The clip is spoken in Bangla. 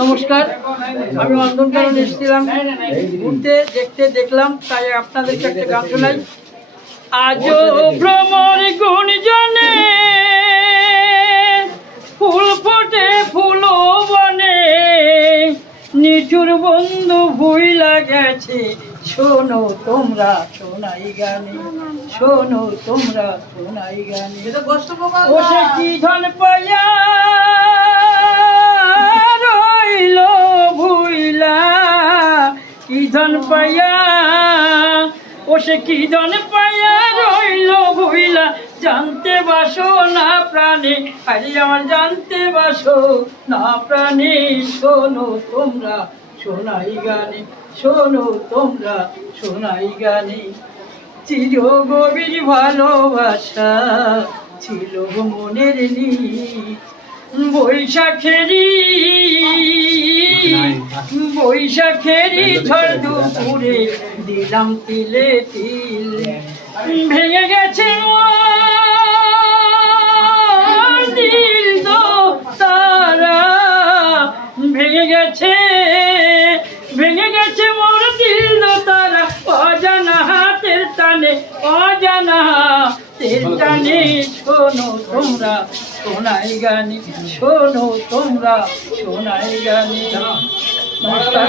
নমস্কার, আমি নন্দনকানন এসেছিলাম ঘুরতে, দেখলাম, তাই আপনাদেরকে একটা গান শোনাই। আজও ভ্রমর গুঞ্জনে ফুল ফোটে ফুল বনে, নিঠুর বন্ধু ভুইলা গেছে, শোনো তোমরা শোনাই গানে, শোনো তোমরা শোনাই গানে। ও সে কি ধন পাইয়া রইল ভুইলা, কি ধন পাইয়া, ও সে কি ধন পাইয়া রইল ভুইলা, জানতে বাসো না প্রাণে, আরে আমার জানতে বাসো না প্রাণে, শোনো তোমরা শোনাই গানে, শোনো তোমরা শোনাই গানে। চির গভীর ভালোবাসা ছিল মনের নিজ, বৈশাখেরি ঝড় দুপুরে দিলাম তিলে তিল, ভেঙে গেছে দিল তো তারা, ভেঙে গেছে মোর দিল তারা, অজানা হাতের টানে, অজানা হাতের টানে, শোনো তোমরা শোনাই গানে, শোনো তোমরা শোনাই গানে। নমস্কার।